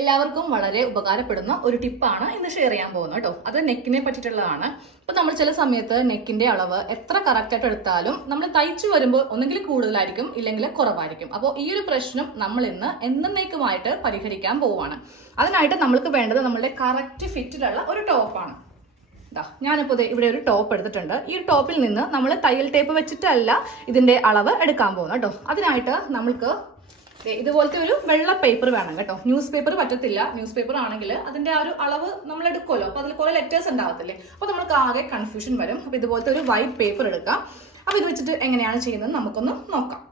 എല്ലാവർക്കും വളരെ ഉപകാരപ്പെടുന്ന ഒരു ടിപ്പാണ് ഇന്ന് ഷെയർ ചെയ്യാൻ പോകുന്നത് കേട്ടോ. അത് നെക്കിനെ പറ്റിയിട്ടുള്ളതാണ്. ഇപ്പൊ നമ്മൾ ചില സമയത്ത് നെക്കിന്റെ അളവ് എത്ര കറക്റ്റ് ആയിട്ട് എടുത്താലും നമ്മൾ തയ്ച്ചു വരുമ്പോൾ ഒന്നെങ്കിൽ കൂടുതലായിരിക്കും ഇല്ലെങ്കിൽ കുറവായിരിക്കും. അപ്പോൾ ഈ ഒരു പ്രശ്നം നമ്മൾ ഇന്ന് എന്നേക്കുമായിട്ട് പരിഹരിക്കാൻ പോവുകയാണ്. അതിനായിട്ട് നമ്മൾക്ക് വേണ്ടത് നമ്മളുടെ കറക്റ്റ് ഫിറ്റിലുള്ള ഒരു ടോപ്പാണ് ദാ ഞാനിപ്പോൾ ഇവിടെ ഒരു ടോപ്പ് എടുത്തിട്ടുണ്ട്. ഈ ടോപ്പിൽ നിന്ന് നമ്മൾ തയ്യൽ ടേപ്പ് വെച്ചിട്ടല്ല ഇതിന്റെ അളവ് എടുക്കാൻ പോകുന്നത് കേട്ടോ. അതിനായിട്ട് നമ്മൾക്ക് ഇതുപോലത്തെ ഒരു വെള്ള പേപ്പർ വേണം കേട്ടോ. ന്യൂസ് പേപ്പർ പറ്റത്തില്ല. ന്യൂസ് പേപ്പർ ആണെങ്കിൽ അതിന്റെ ആ ഒരു അളവ് നമ്മൾ എടുക്കുമല്ലോ. അപ്പൊ അതിൽ കുറെ ലെറ്റേഴ്സ് ഉണ്ടാവത്തില്ലേ? അപ്പൊ നമുക്ക് ആകെ കൺഫ്യൂഷൻ വരും. അപ്പൊ ഇതുപോലത്തെ ഒരു വൈറ്റ് പേപ്പർ എടുക്കാം. അപ്പൊ ഇത് വെച്ചിട്ട് എങ്ങനെയാണ് ചെയ്യുന്നത് നമുക്കൊന്ന് നോക്കാം.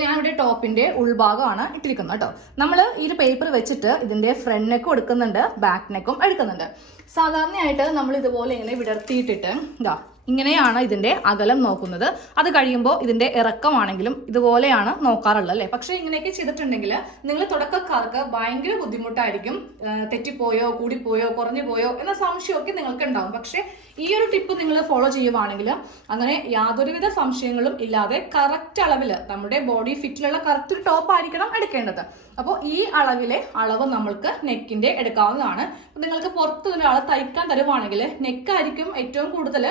ഞാനിവിടെ ടോപ്പിന്റെ ഉൾഭാഗമാണ് ഇട്ടിരിക്കുന്നത് കേട്ടോ. നമ്മൾ ഈ ഒരു പേപ്പർ വെച്ചിട്ട് ഇതിന്റെ ഫ്രണ്ട് എടുക്കുന്നുണ്ട് ബാക്ക് നെക്കും എടുക്കുന്നുണ്ട്. സാധാരണയായിട്ട് നമ്മൾ ഇതുപോലെ ഇങ്ങനെ വിടർത്തിയിട്ടിട്ട് ഇതാ ഇങ്ങനെയാണ് ഇതിന്റെ അകലം നോക്കുന്നത്. അത് കഴിയുമ്പോൾ ഇതിന്റെ ഇറക്കമാണെങ്കിലും ഇതുപോലെയാണ് നോക്കാറുള്ളത് അല്ലേ? പക്ഷേ ഇങ്ങനെയൊക്കെ ചെയ്തിട്ടുണ്ടെങ്കിൽ നിങ്ങൾ തുടക്കക്കാർക്ക് ഭയങ്കര ബുദ്ധിമുട്ടായിരിക്കും തെറ്റിപ്പോയോ കൂടിപ്പോയോ കുറഞ്ഞു പോയോ എന്ന സംശയമൊക്കെ നിങ്ങൾക്ക് ഉണ്ടാവും പക്ഷേ ഈ ഒരു ടിപ്പ് നിങ്ങൾ ഫോളോ ചെയ്യുവാണെങ്കിൽ അങ്ങനെ യാതൊരുവിധ സംശയങ്ങളും ഇല്ലാതെ കറക്റ്റ് അളവിൽ നമ്മുടെ ബോഡി ഫിറ്റിലുള്ള കറക്റ്റ് ടോപ്പ് ആയിരിക്കണം എടുക്കേണ്ടത്. അപ്പോൾ ഈ അളവിലെ അളവ് നമ്മൾക്ക് നെക്കിന്റെ എടുക്കാവുന്നതാണ്. നിങ്ങൾക്ക് പുറത്ത് ഒരാൾ തയ്ക്കാൻ തരുവാണെങ്കിൽ നെക്കായിരിക്കും ഏറ്റവും കൂടുതൽ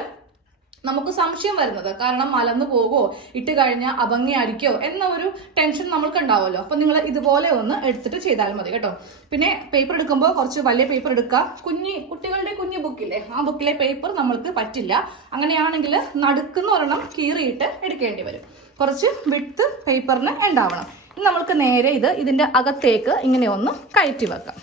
നമുക്ക് സംശയം വരുന്നത്. കാരണം മലന്ന് പോകുമോ ഇട്ട് കഴിഞ്ഞാൽ അഭംഗിയായിരിക്കോ എന്ന ഒരു ടെൻഷൻ നമ്മൾക്ക് ഉണ്ടാവുമല്ലോ അപ്പൊ നിങ്ങൾ ഇതുപോലെ ഒന്ന് എടുത്തിട്ട് ചെയ്താൽ മതി കേട്ടോ. പിന്നെ പേപ്പർ എടുക്കുമ്പോൾ കുറച്ച് വലിയ പേപ്പർ എടുക്കുക. കുഞ്ഞി കുട്ടികളുടെ കുഞ്ഞു ബുക്കില്ലേ ആ ബുക്കിലെ പേപ്പർ നമ്മൾക്ക് പറ്റില്ല. അങ്ങനെയാണെങ്കിൽ നടുക്കുന്ന ഒരെണ്ണം കീറിയിട്ട് എടുക്കേണ്ടി വരും. കുറച്ച് വിട്ട് പേപ്പറിന് ഉണ്ടാവണം. നമ്മൾക്ക് നേരെ ഇത് ഇതിന്റെ അകത്തേക്ക് ഇങ്ങനെ ഒന്ന് കയറ്റി വെക്കാം.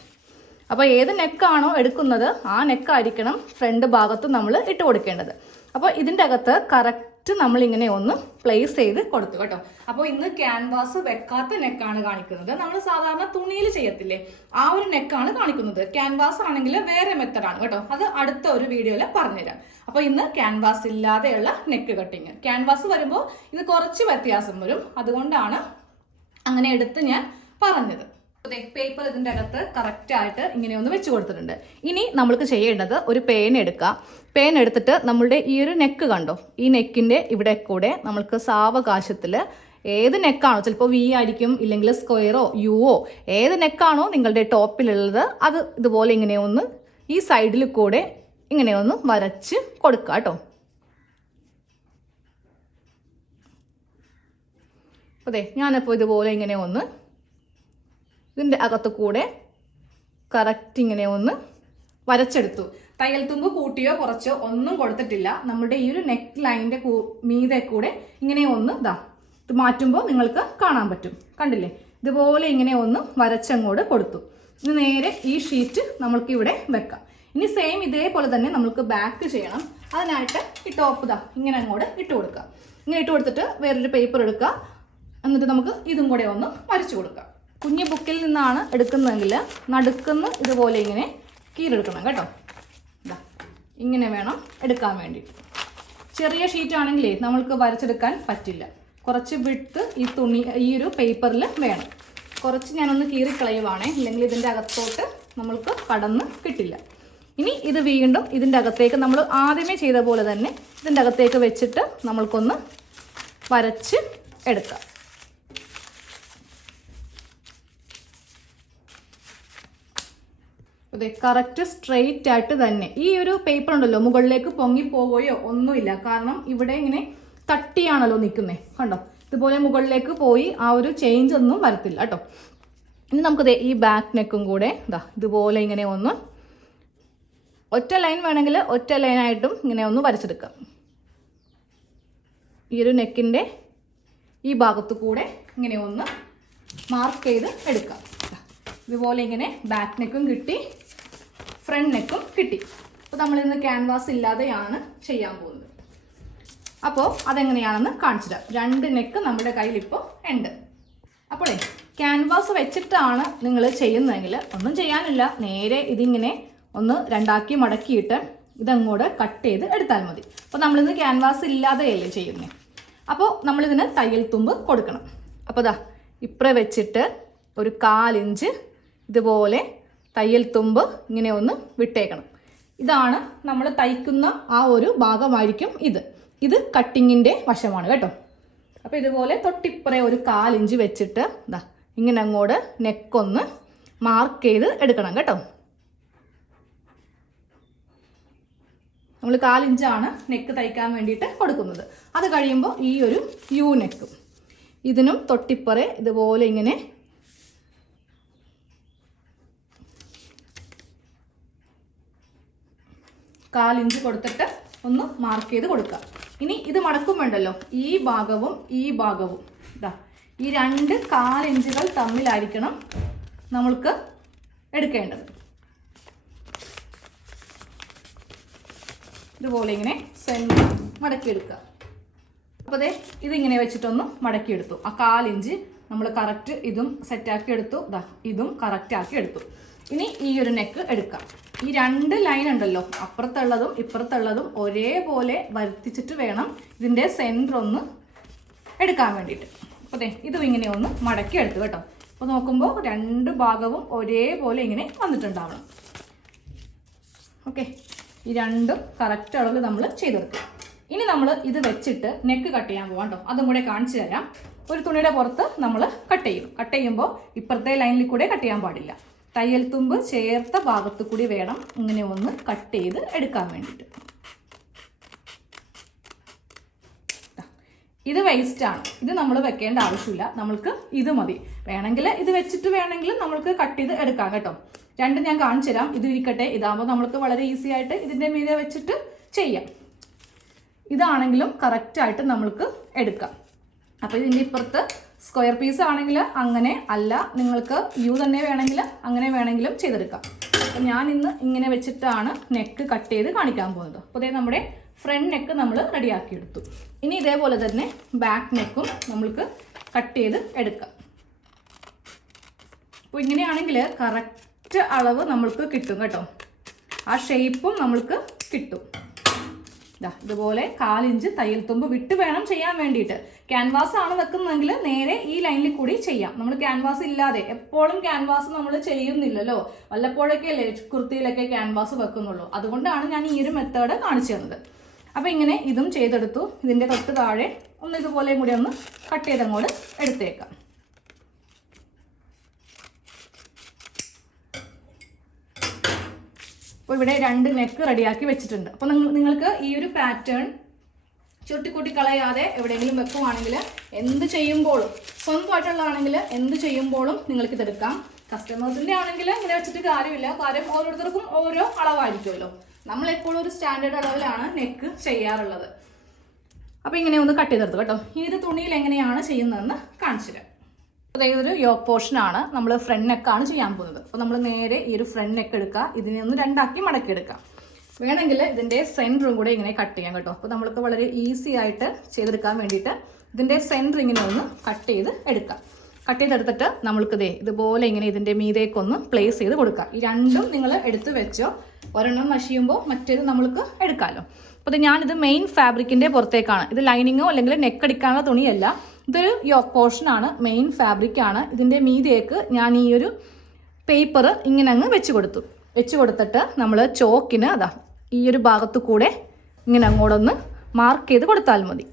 അപ്പോൾ ഏത് നെക്കാണോ എടുക്കുന്നത് ആ നെക്കായിരിക്കണം ഫ്രണ്ട് ഭാഗത്ത് നമ്മൾ ഇട്ട് കൊടുക്കേണ്ടത്. അപ്പോൾ ഇതിന്റെ അകത്ത് കറക്റ്റ് നമ്മൾ ഇങ്ങനെ ഒന്ന് പ്ലേസ് ചെയ്ത് കൊടുത്തു കേട്ടോ. അപ്പോൾ ഇന്ന് ക്യാൻവാസ് വെക്കാത്ത നെക്കാണ് കാണിക്കുന്നത്. നമ്മൾ സാധാരണ തുണിയിൽ ചെയ്യത്തില്ലേ? ആ ഒരു നെക്കാണ് കാണിക്കുന്നത്. ക്യാൻവാസ് ആണെങ്കിൽ വേറെ മെത്തഡാണ് കേട്ടോ. അത് അടുത്ത ഒരു വീഡിയോയിൽ പറഞ്ഞുതരാം. അപ്പോൾ ഇന്ന് ക്യാൻവാസ് ഇല്ലാതെയുള്ള നെക്ക് കട്ടിങ് ക്യാൻവാസ് വരുമ്പോൾ ഇത് കുറച്ച് വ്യത്യാസം വരും. അതുകൊണ്ടാണ് അങ്ങനെ എടുത്ത് ഞാൻ പറഞ്ഞത്. പേപ്പർ ഇതിന്റെ അകത്ത് കറക്റ്റായിട്ട് ഇങ്ങനെ ഒന്ന് വെച്ച് കൊടുത്തിട്ടുണ്ട്. ഇനി നമ്മൾക്ക് ചെയ്യേണ്ടത് ഒരു പേൻ എടുക്കുക പേൻ എടുത്തിട്ട് നമ്മളുടെ ഈ ഒരു നെക്ക് കണ്ടോ? ഈ നെക്കിന്റെ ഇവിടെ കൂടെ നമ്മൾക്ക് സാവകാശത്തിൽ ഏത് നെക്കാണോ ചിലപ്പോൾ വി ആയിരിക്കും ഇല്ലെങ്കിൽ സ്ക്വയറോ യുവോ ഏത് നെക്കാണോ നിങ്ങളുടെ ടോപ്പിലുള്ളത് അത് ഇതുപോലെ ഇങ്ങനെ ഒന്ന് ഈ സൈഡിൽ കൂടെ ഇങ്ങനെ ഒന്ന് വരച്ച് കൊടുക്കുക കേട്ടോ. അതെ ഞാനപ്പോൾ ഇതുപോലെ ഇങ്ങനെ ഒന്ന് ഇതിന്റെ അകത്ത് കൂടെ കറക്റ്റ് ഇങ്ങനെ ഒന്ന് വരച്ചെടുത്തു. തയ്യൽ തുമ്പ് കൂട്ടിയോ കുറച്ചോ ഒന്നും കൊടുത്തിട്ടില്ല. നമ്മുടെ ഈ ഒരു നെക്ക് ലൈനിന്റെ മീതെ കൂടെ ഇങ്ങനെ ഒന്ന് ഇതാ ഇത് മാറ്റുമ്പോൾ നിങ്ങൾക്ക് കാണാൻ പറ്റും. കണ്ടില്ലേ? ഇതുപോലെ ഇങ്ങനെ ഒന്ന് വരച്ചങ്ങോട്ട് കൊടുത്തു. ഇനി നേരെ ഈ ഷീറ്റ് നമ്മൾക്ക് ഇവിടെ വെക്കാം. ഇനി സെയിം ഇതേപോലെ തന്നെ നമ്മൾക്ക് ബാക്ക് ചെയ്യണം. അതിനായിട്ട് ഈ ടോപ്പ് ഇതാ ഇങ്ങനെ അങ്ങോട്ട് ഇട്ട് കൊടുക്കുക ഇങ്ങനെ ഇട്ട് കൊടുത്തിട്ട് വേറൊരു പേപ്പർ എടുക്കുക എന്നിട്ട് നമുക്ക് ഇതും കൂടെ ഒന്ന് വരച്ചു കൊടുക്കാം. കുഞ്ഞു ബുക്കിൽ നിന്നാണ് എടുക്കുന്നതെങ്കിൽ നടുക്കുന്ന് ഇതുപോലെ ഇങ്ങനെ കീറെടുക്കണം കേട്ടോ. ഇതാ ഇങ്ങനെ വേണം എടുക്കാൻ വേണ്ടി ചെറിയ ഷീറ്റ് ആണെങ്കിലേ നമ്മൾക്ക് വരച്ചെടുക്കാൻ പറ്റില്ല. കുറച്ച് വിട്ട് ഈ തുണി ഈ ഒരു പേപ്പറിൽ വേണം. കുറച്ച് ഞാനൊന്ന് കീറിക്കളയുവാണേ ഇല്ലെങ്കിൽ ഇതിന്റെ അകത്തോട്ട് നമ്മൾക്ക് കടന്ന് കിട്ടില്ല. ഇനി ഇത് വീണ്ടും ഇതിന്റെ അകത്തേക്ക് നമ്മൾ ആദ്യമേ ചെയ്ത പോലെ തന്നെ ഇതിന്റെ അകത്തേക്ക് വെച്ചിട്ട് നമ്മൾക്കൊന്ന് വരച്ച് എടുക്കാം. അതെ കറക്റ്റ് സ്ട്രെയിറ്റ് ആയിട്ട് തന്നെ. ഈ ഒരു പേപ്പർ ഉണ്ടല്ലോ മുകളിലേക്ക് പൊങ്ങി പോവുകയോ ഒന്നുമില്ല. കാരണം ഇവിടെ ഇങ്ങനെ തട്ടിയാണല്ലോ നിൽക്കുന്നത് കണ്ടോ? ഇതുപോലെ മുകളിലേക്ക് പോയി ആ ഒരു ചേഞ്ച് ഒന്നും വരത്തില്ല കേട്ടോ. ഇനി നമുക്കത് ഈ ബാക്ക് നെക്കും കൂടെ ഇതാ ഇതുപോലെ ഇങ്ങനെ ഒന്ന് ഒറ്റ ലൈൻ വേണമെങ്കിൽ ഒറ്റ ലൈനായിട്ടും ഇങ്ങനെ ഒന്ന് വരച്ചെടുക്കാം. ഈ ഒരു നെക്കിന്റെ ഈ ഭാഗത്ത് കൂടെ ഇങ്ങനെ ഒന്ന് മാർക്ക് ചെയ്ത് എടുക്കാം. ഇതുപോലെ ഇങ്ങനെ ബാക്ക് നെക്കും കിട്ടി. ഫ്രണ്ട് നെക്കും കിട്ടി. അപ്പോൾ നമ്മളിന്ന് ക്യാൻവാസ് ഇല്ലാതെയാണ് ചെയ്യാൻ പോകുന്നത്. അപ്പോൾ അതെങ്ങനെയാണെന്ന് കാണിച്ചു തരാം. രണ്ട് നെക്ക് നമ്മുടെ കയ്യിൽ ഇപ്പോൾ ഉണ്ട്. അപ്പോളേ ക്യാൻവാസ് വെച്ചിട്ടാണ് നിങ്ങൾ ചെയ്യുന്നതെങ്കിൽ ഒന്നും ചെയ്യാനില്ല. നേരെ ഇതിങ്ങനെ ഒന്ന് രണ്ടാക്കി മടക്കിയിട്ട് ഇതങ്ങോട്ട് കട്ട് ചെയ്ത് എടുത്താൽ മതി. അപ്പോൾ നമ്മളിന്ന് ക്യാൻവാസ് ഇല്ലാതെയല്ലേ ചെയ്യുന്നത് അപ്പോൾ നമ്മളിതിന് തയ്യൽ തുമ്പ് കൊടുക്കണം. അപ്പോൾ ദാ ഇപ്പറ വെച്ചിട്ട് ഒരു കാലിഞ്ച് ഇതുപോലെ തയ്യൽ തുമ്പ് ഇങ്ങനെ ഒന്ന് വിട്ടേക്കണം. ഇതാണ് നമ്മൾ തയ്ക്കുന്ന ആ ഒരു ഭാഗമായിരിക്കും ഇത്. ഇത് കട്ടിങ്ങിന്റെ വശമാണ് കേട്ടോ. അപ്പോൾ ഇതുപോലെ തൊട്ടിപ്പുറേ ഒരു കാലിഞ്ച് വെച്ചിട്ട് ഇതാ ഇങ്ങനെ അങ്ങോട്ട് നെക്കൊന്ന് മാർക്ക് ചെയ്ത് എടുക്കണം കേട്ടോ. നമ്മൾ കാലിഞ്ചാണ് നെക്ക് തയ്ക്കാൻ വേണ്ടിയിട്ട് കൊടുക്കുന്നത്. അത് കഴിയുമ്പോൾ ഈ ഒരു യു നെക്കും. ഇതിനും തൊട്ടിപ്പുറേ ഇതുപോലെ ഇങ്ങനെ കാലിഞ്ച് കൊടുത്തിട്ട് ഒന്ന് മാർക്ക് ചെയ്ത് കൊടുക്കുക. ഇനി ഇത് മടക്കും വേണ്ടല്ലോ ഈ ഭാഗവും ഈ ഭാഗവും. ഇതാ ഈ രണ്ട് കാലിഞ്ചുകൾ തമ്മിലായിരിക്കണം നമ്മൾക്ക് എടുക്കേണ്ടത്. ഇതുപോലെ ഇങ്ങനെ സെന്റർ മടക്കിയെടുക്കുക. അപ്പോൾ അതെ ഇതിങ്ങനെ വെച്ചിട്ടൊന്ന് മടക്കിയെടുത്തു. ആ കാലിഞ്ച് നമ്മൾ കറക്റ്റ് ഇതും സെറ്റാക്കി എടുത്തു. ഇതും കറക്റ്റ് ആക്കി എടുത്തു. ഇനി ഈ ഒരു നെക്ക് എടുക്കാം. ഈ രണ്ട് ലൈൻ ഉണ്ടല്ലോ അപ്പുറത്തുള്ളതും ഇപ്പുറത്തുള്ളതും ഒരേപോലെ വരുത്തിച്ചിട്ട് വേണം ഇതിന്റെ സെന്റർ ഒന്ന് എടുക്കാൻ വേണ്ടിയിട്ട്. അപ്പോൾ അതെ ഇതും ഇങ്ങനെ ഒന്ന് മടക്കി എടുത്തു കേട്ടോ. അപ്പോൾ നോക്കുമ്പോൾ രണ്ട് ഭാഗവും ഒരേപോലെ ഇങ്ങനെ വന്നിട്ടുണ്ടാവണം. ഓക്കെ ഈ രണ്ടും കറക്റ്റ് അളവിൽ നമ്മൾ ചെയ്തെടുക്കുക ഇനി നമ്മൾ ഇത് വെച്ചിട്ട് നെക്ക് കട്ട് ചെയ്യാൻ പോകാം കേട്ടോ. അതും കൂടെ കാണിച്ചു തരാം. ഒരു തുണിയുടെ പുറത്ത് നമ്മൾ കട്ട് ചെയ്യും. കട്ട് ചെയ്യുമ്പോൾ ഇപ്പുറത്തെ ലൈനിൽ കൂടെ കട്ട് ചെയ്യാൻ പാടില്ല. തയ്യൽ തുമ്പ് ചേർത്ത ഭാഗത്ത് കൂടി വേണം ഇങ്ങനെ ഒന്ന് കട്ട് ചെയ്ത് എടുക്കാൻ വേണ്ടിയിട്ട്. ഇത് വേസ്റ്റ് ആണ്. ഇത് നമ്മൾ വെക്കേണ്ട ആവശ്യമില്ല. നമ്മൾക്ക് ഇത് മതി. വേണമെങ്കിൽ ഇത് വെച്ചിട്ട് വേണമെങ്കിൽ നമ്മൾക്ക് കട്ട് ചെയ്ത് എടുക്കാം കേട്ടോ. രണ്ടും ഞാൻ കാണിച്ചു തരാം. ഇത് ഇരിക്കട്ടെ. ഇതാകുമ്പോൾ നമ്മൾക്ക് വളരെ ഈസി ആയിട്ട് ഇതിന്റെ മീതെ വെച്ചിട്ട് ചെയ്യാം. ഇതാണെങ്കിലും കറക്റ്റായിട്ട് നമ്മൾക്ക് എടുക്കാം. അപ്പോൾ ഇതിന്റെ ഇപ്പുറത്ത് സ്ക്വയർ പീസ് ആണെങ്കിൽ അങ്ങനെ അല്ല. നിങ്ങൾക്ക് യു തന്നെ വേണമെങ്കിൽ അങ്ങനെ വേണമെങ്കിലും ചെയ്തെടുക്കാം. അപ്പം ഞാൻ ഇന്ന് ഇങ്ങനെ വെച്ചിട്ടാണ് നെക്ക് കട്ട് ചെയ്ത് കാണിക്കാൻ പോകുന്നത്. അപ്പോൾ അതേ നമ്മുടെ ഫ്രണ്ട് നെക്ക് നമ്മൾ റെഡിയാക്കി എടുത്തു ഇനി ഇതേപോലെ തന്നെ ബാക്ക് നെക്കും നമ്മൾക്ക് കട്ട് ചെയ്ത് എടുക്കാം. അപ്പോൾ ഇങ്ങനെയാണെങ്കിൽ കറക്റ്റ് അളവ് നമ്മൾക്ക് കിട്ടും കേട്ടോ. ആ ഷേപ്പും നമ്മൾക്ക് കിട്ടും. ദാ ഇതുപോലെ കാലിഞ്ച് തയ്യൽ തുമ്പ് വിട്ട് വേണം ചെയ്യാൻ വേണ്ടിയിട്ട്. ക്യാൻവാസ് ആണ് വെക്കുന്നതെങ്കിൽ നേരെ ഈ ലൈനിൽ കൂടി ചെയ്യാം. നമ്മൾ ക്യാൻവാസ് ഇല്ലാതെ എപ്പോഴും ക്യാൻവാസ് നമ്മൾ ചെയ്യുന്നില്ലല്ലോ. വല്ലപ്പോഴൊക്കെ അല്ലേ കുർത്തിയിലൊക്കെ ക്യാൻവാസ് വെക്കുന്നുള്ളൂ. അതുകൊണ്ടാണ് ഞാൻ ഈ ഒരു മെത്തേഡ് കാണിച്ചു തന്നത്. അപ്പോൾ ഇങ്ങനെ ഇതും ചെയ്തെടുത്തു. ഇതിന്റെ തൊട്ട് താഴെ ഒന്ന് ഇതുപോലെയും കൂടി ഒന്ന് കട്ട് ചെയ്തങ്ങോട്ട് എടുത്തേക്കാം. അപ്പോൾ ഇവിടെ രണ്ട് നെക്ക് റെഡിയാക്കി വെച്ചിട്ടുണ്ട്. അപ്പോൾ നിങ്ങൾ നിങ്ങൾക്ക് ഈ ഒരു പാറ്റേൺ ചുരുട്ടിക്കൂട്ടി കളയാതെ എവിടെയെങ്കിലും വെക്കുവാണെങ്കിൽ എന്ത് ചെയ്യുമ്പോഴും സ്വന്തമായിട്ടുള്ളതാണെങ്കിൽ എന്ത് ചെയ്യുമ്പോഴും നിങ്ങൾക്ക് ഇതെടുക്കാം. കസ്റ്റമേഴ്സിന്റെ ആണെങ്കിൽ ഇങ്ങനെ വെച്ചിട്ട് കാര്യമില്ല. കാര്യം ഓരോരുത്തർക്കും ഓരോ അളവായിരിക്കുമല്ലോ. നമ്മൾ എപ്പോഴും ഒരു സ്റ്റാൻഡേർഡ് അളവിലാണ് നെക്ക് ചെയ്യാറുള്ളത്. അപ്പോൾ ഇങ്ങനെ ഒന്ന് കട്ട് ചെയ്തെടുത്തു കേട്ടോ. ഇനി ഇത് തുണിയിൽ എങ്ങനെയാണ് ചെയ്യുന്നതെന്ന് കാണിച്ചു തരാം. അതായത് ഒരു യോക്ക് പോർഷനാണ് നമ്മൾ ഫ്രണ്ട് നെക്കാണ് ചെയ്യാൻ പോകുന്നത്. അപ്പോൾ നമ്മൾ നേരെ ഈ ഒരു ഫ്രണ്ട് നെക്ക് എടുക്കുക. ഇതിനെ ഒന്ന് രണ്ടാക്കി മടക്കി എടുക്കുക വേണമെങ്കിൽ ഇതിന്റെ സെന്ററും കൂടെ ഇങ്ങനെ കട്ട് ചെയ്യാം കേട്ടോ. അപ്പോൾ നമ്മൾക്ക് വളരെ ഈസി ആയിട്ട് ചെയ്തെടുക്കാൻ വേണ്ടിയിട്ട് ഇതിന്റെ സെന്റർ ഇങ്ങനെ ഒന്ന് കട്ട് ചെയ്ത് എടുക്കാം. കട്ട് ചെയ്തെടുത്തിട്ട് നമ്മൾക്ക് ദേ ഇതുപോലെ ഇങ്ങനെ ഇതിന്റെ മീതേക്കൊന്ന് പ്ലേസ് ചെയ്ത് കൊടുക്കാം. ഈ രണ്ടും നിങ്ങൾ എടുത്ത് വെച്ചോ. ഒരെണ്ണം നശിയുമ്പോൾ മറ്റേത് നമ്മൾക്ക് എടുക്കാമല്ലോ അപ്പോൾ ഞാനിത് മെയിൻ ഫാബ്രിക്കിന്റെ പുറത്തേക്കാണ്. ഇത് ലൈനിങ്ങോ അല്ലെങ്കിൽ നെക്ക് അടിക്കാനുള്ള തുണിയല്ല. ഇതൊരു യോക്ക് പോർഷനാണ് മെയിൻ ഫാബ്രിക് ആണ് ഇതിന്റെ മീതേക്ക് ഞാൻ ഈ ഒരു പേപ്പർ ഇങ്ങനെ അങ്ങ് വെച്ച് കൊടുത്തു. വെച്ച് കൊടുത്തിട്ട് നമ്മൾ ചോക്കിന് അതാ ഈ ഒരു ഭാഗത്ത് കൂടെ ഇങ്ങനെ അങ്ങോട്ടൊന്ന് മാർക്ക് ചെയ്ത് കൊടുത്താൽ മതി.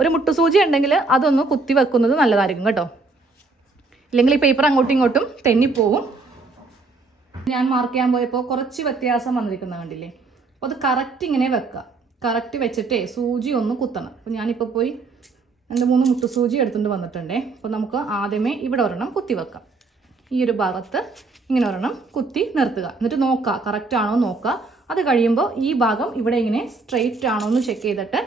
ഒരു മുട്ടുസൂചി ഉണ്ടെങ്കിൽ അതൊന്ന് കുത്തി വെക്കുന്നത് നല്ലതായിരിക്കും കേട്ടോ. ഇല്ലെങ്കിൽ ഈ പേപ്പർ അങ്ങോട്ടും ഇങ്ങോട്ടും തെന്നിപ്പോവും. ഞാൻ മാർക്ക് ചെയ്യാൻ പോയപ്പോൾ കുറച്ച് വ്യത്യാസം വന്നിരിക്കുന്ന കണ്ടില്ലേ? അപ്പോൾ അത് കറക്റ്റ് ഇങ്ങനെ വെക്കുക. കറക്റ്റ് വെച്ചിട്ടേ സൂചി ഒന്ന് കുത്തണം. അപ്പോൾ ഞാനിപ്പോൾ പോയി രണ്ട് മൂന്ന് മുട്ടുസൂചി എടുത്തുകൊണ്ട് വന്നിട്ടുണ്ടേ. അപ്പോൾ നമുക്ക് ആദ്യമേ ഇവിടെ ഒരെണ്ണം കുത്തി വെക്കാം. ഈ ഒരു ഭാഗത്ത് ഇങ്ങനെ ഒരെണ്ണം കുത്തി നിർത്തുക. എന്നിട്ട് നോക്കുക കറക്റ്റ് ആണോ നോക്കുക. അത് കഴിയുമ്പോൾ ഈ ഭാഗം ഇവിടെ ഇങ്ങനെ സ്ട്രെയിറ്റ് ആണോ എന്ന് ചെക്ക് ചെയ്തിട്ട്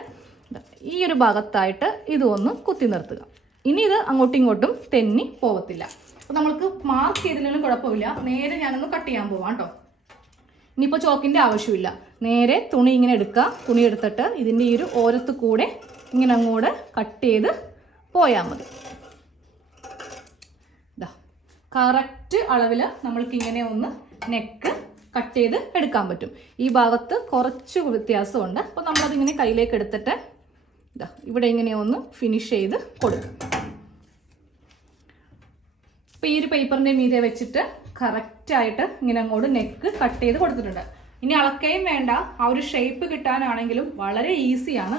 ഈ ഒരു ഭാഗത്തായിട്ട് ഇതൊന്ന് കുത്തി നിർത്തുക. ഇനി ഇത് അങ്ങോട്ടും ഇങ്ങോട്ടും തെന്നി പോകത്തില്ല അപ്പോൾ നമ്മൾക്ക് മാർക്ക് ചെയ്തില്ലെങ്കിലും കുഴപ്പമില്ല. നേരെ ഞാനൊന്ന് കട്ട് ചെയ്യാൻ പോവാം കേട്ടോ ഇനിയിപ്പോൾ ചോക്കിന്റെ ആവശ്യമില്ല. നേരെ തുണി ഇങ്ങനെ എടുക്കുക. തുണി എടുത്തിട്ട് ഇതിന്റെ ഈ ഒരു ഓരത്ത് കൂടെ ഇങ്ങനെ അങ്ങോട്ട് കട്ട് ചെയ്ത് പോയാൽ മതി. ഇതാ കറക്റ്റ് അളവിൽ നമ്മൾക്ക് ഇങ്ങനെ ഒന്ന് നെക്ക് കട്ട് ചെയ്ത് എടുക്കാൻ പറ്റും. ഈ ഭാഗത്ത് കുറച്ച് വ്യത്യാസമുണ്ട്. അപ്പോൾ നമ്മളതിങ്ങനെ കയ്യിലേക്ക് എടുത്തിട്ട് ഇതാ ഇവിടെ ഇങ്ങനെ ഒന്ന് ഫിനിഷ് ചെയ്ത് കൊടുക്കും. അപ്പോൾ ഈ ഒരു പേപ്പറിന്റെ മീതെ വെച്ചിട്ട് കറക്റ്റായിട്ട് ഇങ്ങനെ അങ്ങോട്ട് നെക്ക് കട്ട് ചെയ്ത് കൊടുത്തിട്ടുണ്ട്. ഇനി അളക്കുകയും വേണ്ട. ആ ഒരു ഷേപ്പ് കിട്ടാനാണെങ്കിലും വളരെ ഈസിയാണ്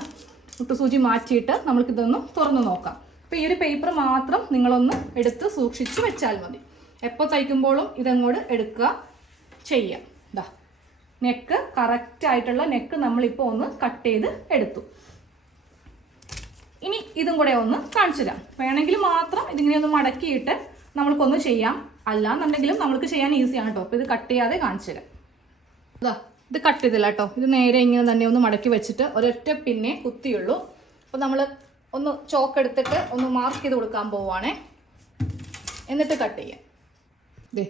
മുട്ടുസൂചി മാറ്റിയിട്ട് നമുക്കിതൊന്ന് തുറന്നു നോക്കാം. അപ്പോൾ ഈ ഒരു പേപ്പർ മാത്രം നിങ്ങളൊന്ന് എടുത്ത് സൂക്ഷിച്ച് വെച്ചാൽ മതി. എപ്പോൾ തയ്ക്കുമ്പോഴും ഇതങ്ങോട്ട് എടുക്കുക ചെയ്യാം. ഇതാ നെക്ക് കറക്റ്റ് ആയിട്ടുള്ള നെക്ക് നമ്മളിപ്പോൾ ഒന്ന് കട്ട് ചെയ്ത് എടുത്തു. ഇനി ഇതും കൂടെ ഒന്ന് കാണിച്ചു തരാം. വേണമെങ്കിൽ മാത്രം ഇതിങ്ങനെ ഒന്ന് മടക്കിയിട്ട് നമ്മൾക്കൊന്ന് ചെയ്യാം. അല്ലാന്നുണ്ടെങ്കിലും നമ്മൾക്ക് ചെയ്യാൻ ഈസിയാണ് കേട്ടോ അപ്പോൾ ഇത് കട്ട് ചെയ്യാതെ കാണിച്ചു തരാം. ഇതാ ഇത് കട്ട് ചെയ്തില്ല കേട്ടോ ഇത് നേരെ ഇങ്ങനെ തന്നെ ഒന്ന് മടക്കി വെച്ചിട്ട് ഒരൊറ്റ പിന്നെ കുത്തിയുള്ളൂ. അപ്പോൾ നമ്മൾ ഒന്ന് ചോക്ക് എടുത്തിട്ട് ഒന്ന് മാർക്ക് ചെയ്ത് കൊടുക്കാൻ പോവുകയാണേ എന്നിട്ട് കട്ട് ചെയ്യാം. ദേ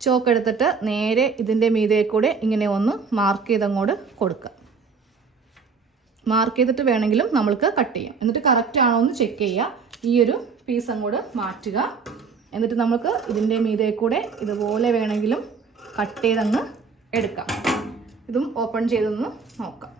ചോക്ക് എടുത്തിട്ട് നേരെ ഇതിന്റെ മീതെ കൂടെ ഇങ്ങനെ ഒന്ന് മാർക്ക് ചെയ്തങ്ങോട്ട് കൊടുക്കുക മാർക്ക് ചെയ്തിട്ട് വേണമെങ്കിലും നമ്മൾക്ക് കട്ട് ചെയ്യാം. എന്നിട്ട് കറക്റ്റ് ആണോ എന്ന് ചെക്ക് ചെയ്യുക ഈ ഒരു പീസ് അങ്ങോട്ട് മാറ്റുക. എന്നിട്ട് നമുക്ക് ഇതിന്റെ മീതെ കൂടെ ഇതുപോലെ വേണമെങ്കിലും കട്ട് ചെയ്തങ്ങ് എടുക്കാം. ഇതും ഓപ്പൺ ചെയ്തൊന്ന് നോക്കാം.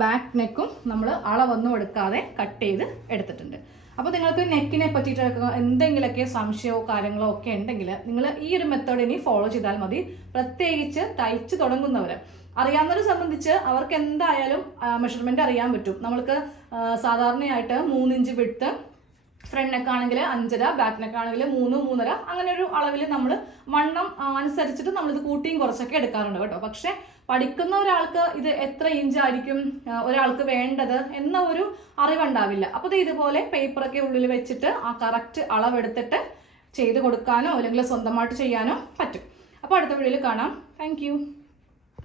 ബാക്ക് നെക്കും നമ്മൾ അളവൊന്നും എടുക്കാതെ കട്ട് ചെയ്ത് എടുത്തിട്ടുണ്ട്. അപ്പോൾ നിങ്ങൾക്ക് നെക്കിനെ പറ്റിയിട്ട് എന്തെങ്കിലുമൊക്കെ സംശയമോ കാര്യങ്ങളോ ഒക്കെ ഉണ്ടെങ്കിൽ നിങ്ങൾ ഈ ഒരു മെത്തേഡ് ഇനി ഫോളോ ചെയ്താൽ മതി. പ്രത്യേകിച്ച് തയ്ച്ച് തുടങ്ങുന്നവർ അറിയാവുന്നവരെ സംബന്ധിച്ച് അവർക്ക് എന്തായാലും മെഷർമെന്റ് അറിയാൻ പറ്റും. നമ്മൾക്ക് സാധാരണയായിട്ട് മൂന്നിഞ്ച് വിട്ട് ഫ്രണ്ട് നെക്ക് ആണെങ്കിൽ അഞ്ചര ബാക്ക് നെക്ക് ആണെങ്കിൽ മൂന്ന് മൂന്നര അങ്ങനെ ഒരു അളവിൽ നമ്മൾ വണ്ണം അനുസരിച്ചിട്ട് നമ്മളിത് കൂട്ടിയും കുറച്ചൊക്കെ എടുക്കാറുണ്ട് കേട്ടോ. പക്ഷെ പഠിക്കുന്ന ഒരാൾക്ക് ഇത് എത്ര ഇഞ്ച് ആയിരിക്കും ഒരാൾക്ക് വേണ്ടത് എന്ന ഒരു അറിവുണ്ടാവില്ല. അപ്പോൾ ഇത് ഇതുപോലെ പേപ്പറൊക്കെ ഉള്ളിൽ വെച്ചിട്ട് ആ കറക്റ്റ് അളവെടുത്തിട്ട് ചെയ്ത് കൊടുക്കാനോ അല്ലെങ്കിൽ സ്വന്തമായിട്ട് ചെയ്യാനോ പറ്റും. അപ്പോൾ അടുത്ത വീഡിയോയിൽ കാണാം. താങ്ക്